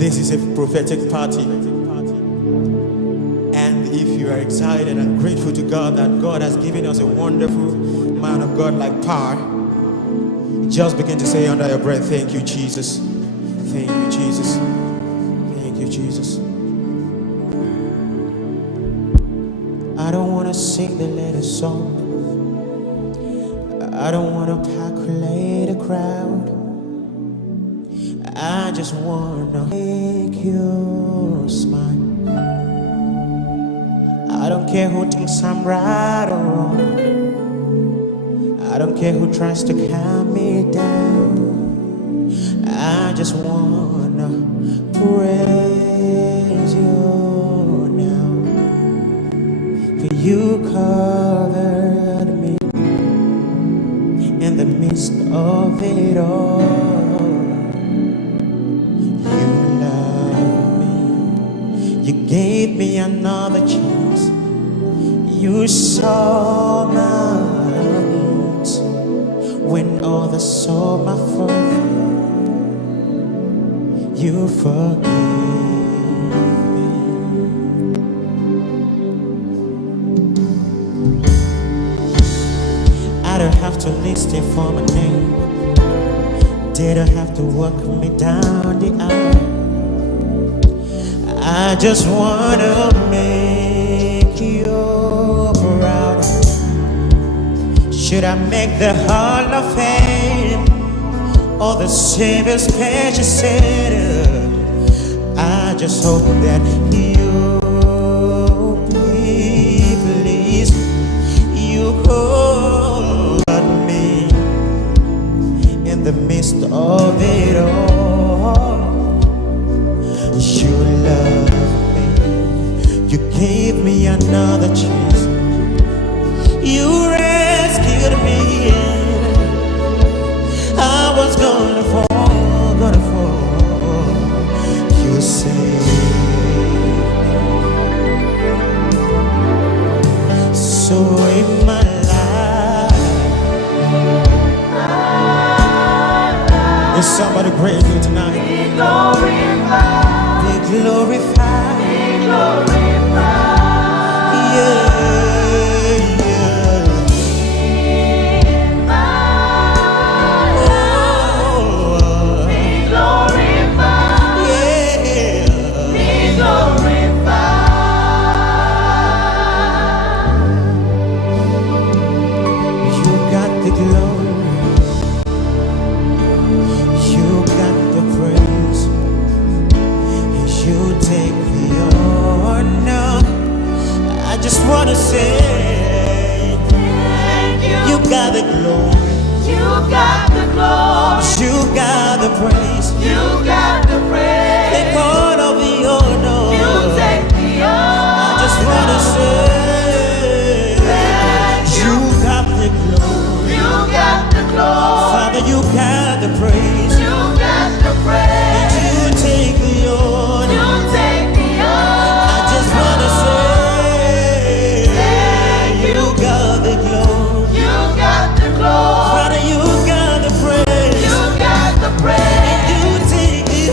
This is a prophetic party. And if you are excited and grateful to God that God has given us a wonderful man of God like Power, just begin to say under your breath, thank you, Jesus. Thank you, Jesus. Thank you, Jesus. I don't want to sing the latest song. I don't want to percolate a crowd. I just want to make you smile. I don't care who thinks I'm right or wrong. I don't care who tries to calm me down. I just wanna praise you now. For you covered me in the midst of it all. You love me. You gave me another chance. You saw my needs when others saw my fault. You forgive me. I don't have to list it for my name. They don't have to walk me down the aisle. I just wanna make you proud. Should I make the Hall of Fame or the Savior's special set? I just hope that you'll be pleased. You hold me in the midst of it all. You love me. You gave me another chance. You rescued me. I was gonna fall, gonna fall. You saved me. So in my life, is somebody grateful tonight? Be glorified. Be glorified. Be glorified. Yeah. Wanna say thank you. You got the glory. You got the glory. You got the praise. You got the praise. Take all of the honor. You take the honor. I just wanna say thank you. You got the glory. You got the glory. Father, you got the praise. You got the praise. And you take the honor. You take the honor. I just wanna say Father, you got the praise. You got the praise. And you take the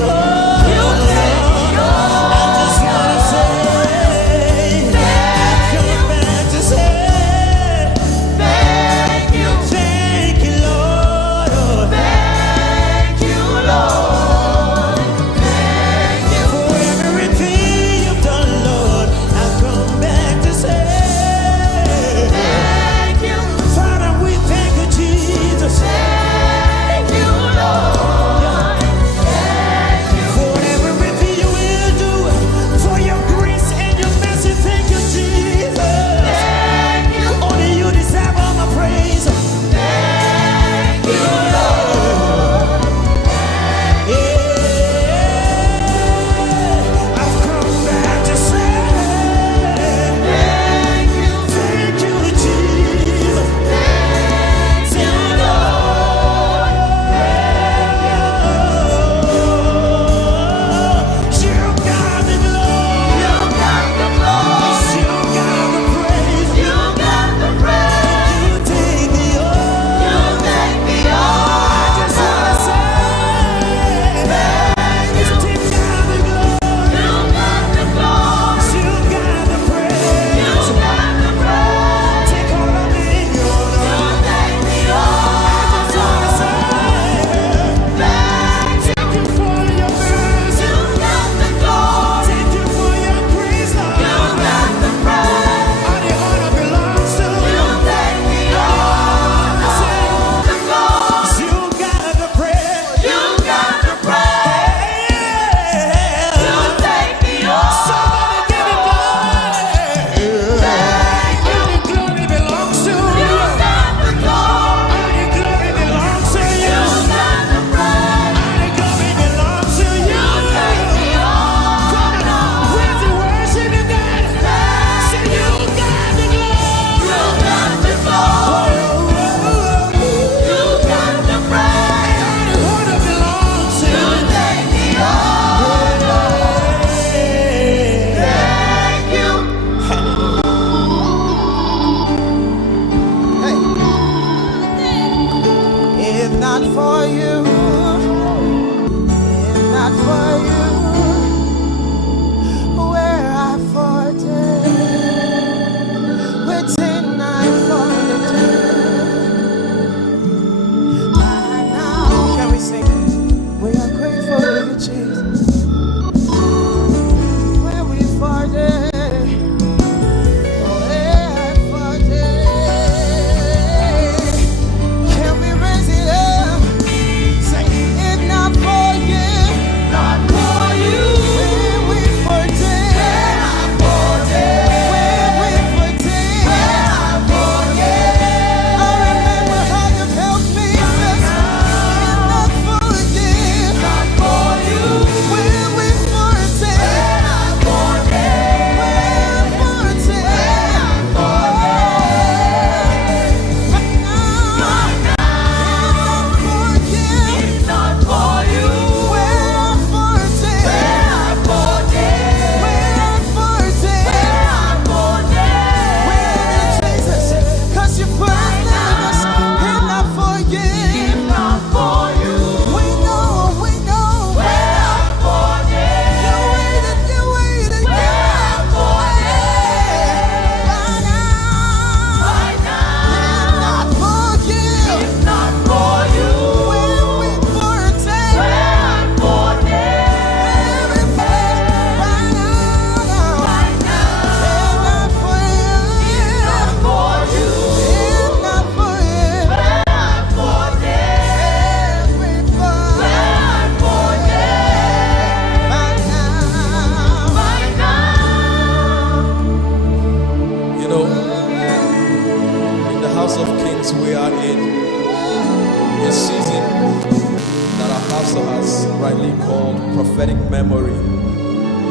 Apostle has rightly called prophetic memory.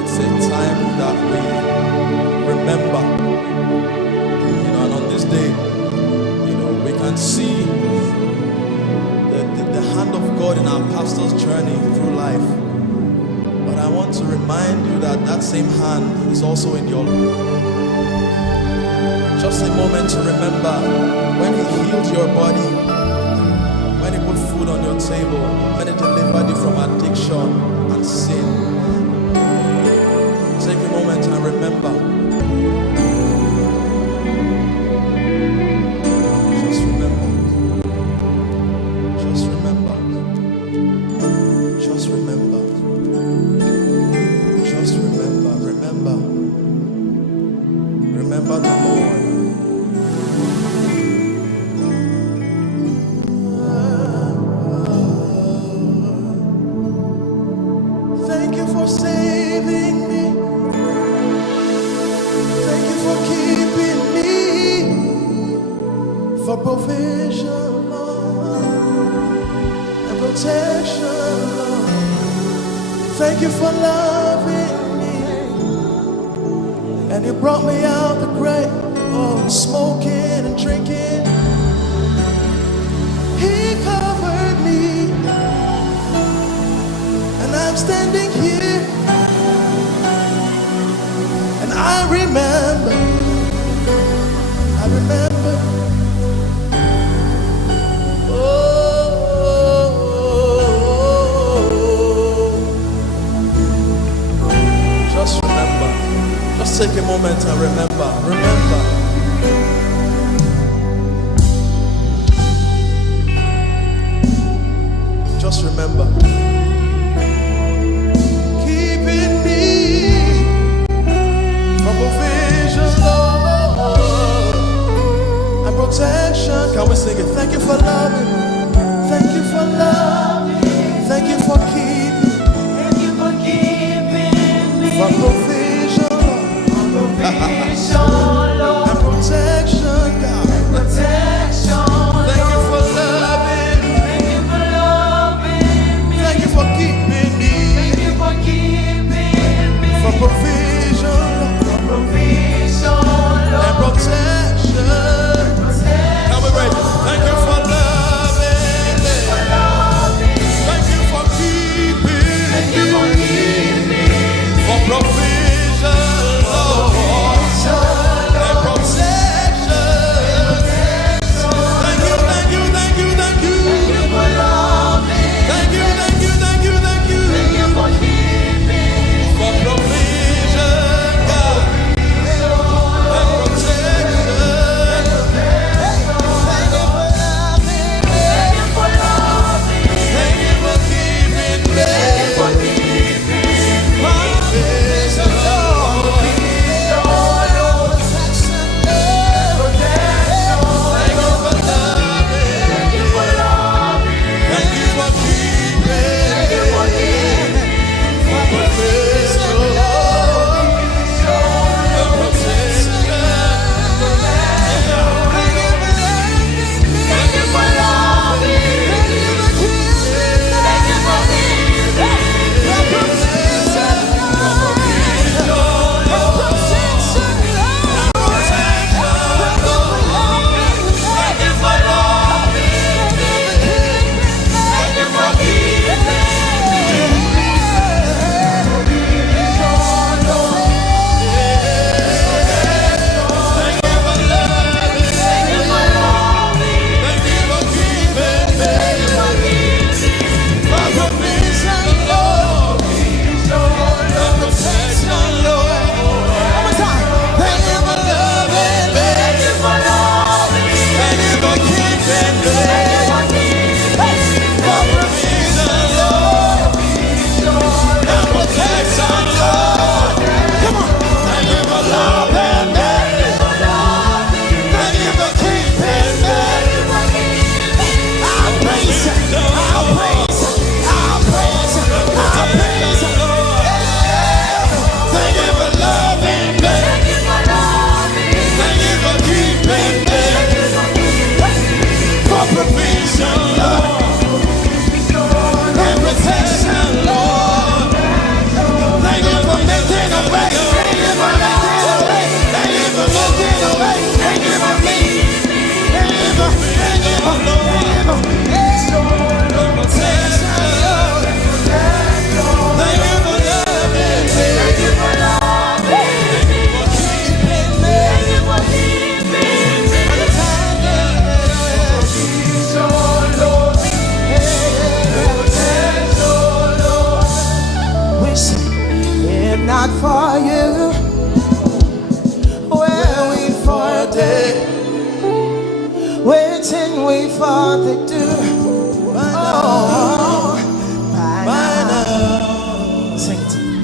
It's a time that we remember. And on this day, we can see the hand of God in our pastor's journey through life. But I want to remind you that same hand is also in your life. Just a moment to remember when He healed your body, when He put food on your table, when He delivered you from addiction and sin. Take a moment and remember. Just remember. Just remember. Just remember. Just remember. Remember. Remember the Lord. Thank you for saving me. Thank you for keeping me. For provision, Lord, and protection, Lord. Thank you for loving me. And You brought me out the grave, smoking and drinking. He covered me. And I'm standing here, and I remember, just remember, just take a moment and remember. Just remember. Protection. Can we sing it? Thank you for loving. Thank you for loving. Thank you for keeping. Thank you for keeping me. For provision, Lord. And protection, God. Protection. Thank you for loving. Thank you for loving me. not for you, where we for a day, waiting we for the dew. Oh, by now. Sing it.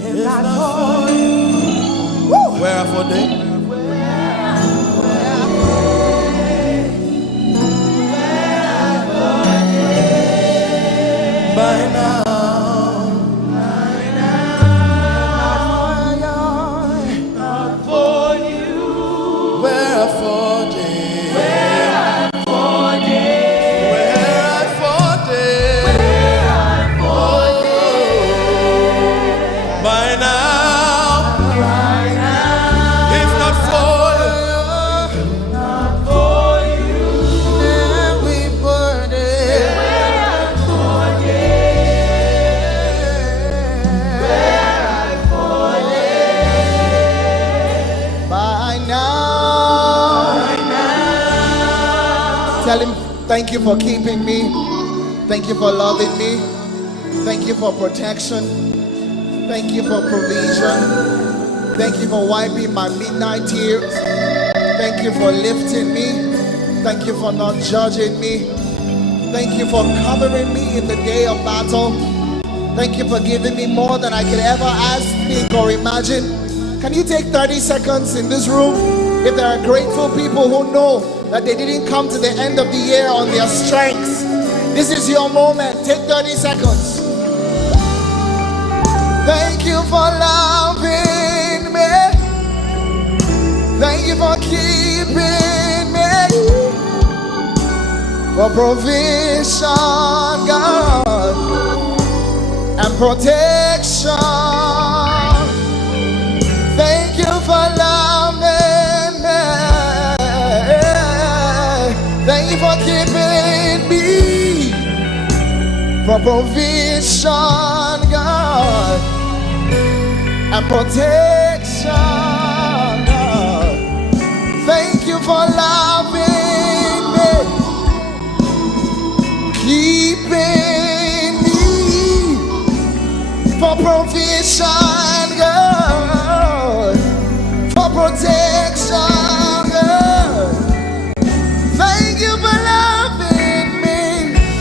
If not for you, where for day? By now. Tell him, thank you for keeping me. Thank you for loving me. Thank you for protection. Thank you for provision. Thank you for wiping my midnight tears. Thank you for lifting me. Thank you for not judging me. Thank you for covering me in the day of battle. Thank you for giving me more than I could ever ask, think, or imagine. Can you take 30 seconds in this room? If there are grateful people who know that they didn't come to the end of the year on their strengths, this is your moment. Take 30 seconds. Thank you for loving me. Thank you for keeping me. For provision, God, and protection. Thank you for loving me. Thank you for keeping me. For provision, God, and protection, God. Thank you for loving me, keeping me. For provision, God, for protection, God. Thank you for loving me.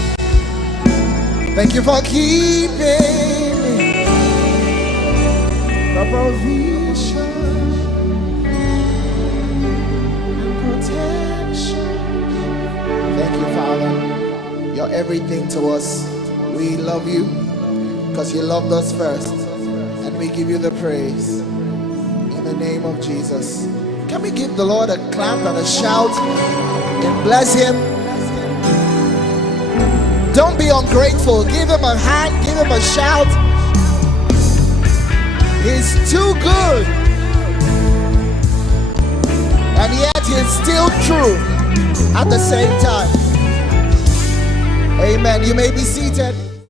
Thank you for keeping me. For provision and protection. Thank you, Father. You're everything to us. We love you because you loved us first. And we give you the praise. In the name of Jesus. Can we give the Lord a clap and a shout and bless him? Don't be ungrateful. Give him a hand, give him a shout. He's too good. And yet he's still true at the same time. Amen. You may be seated.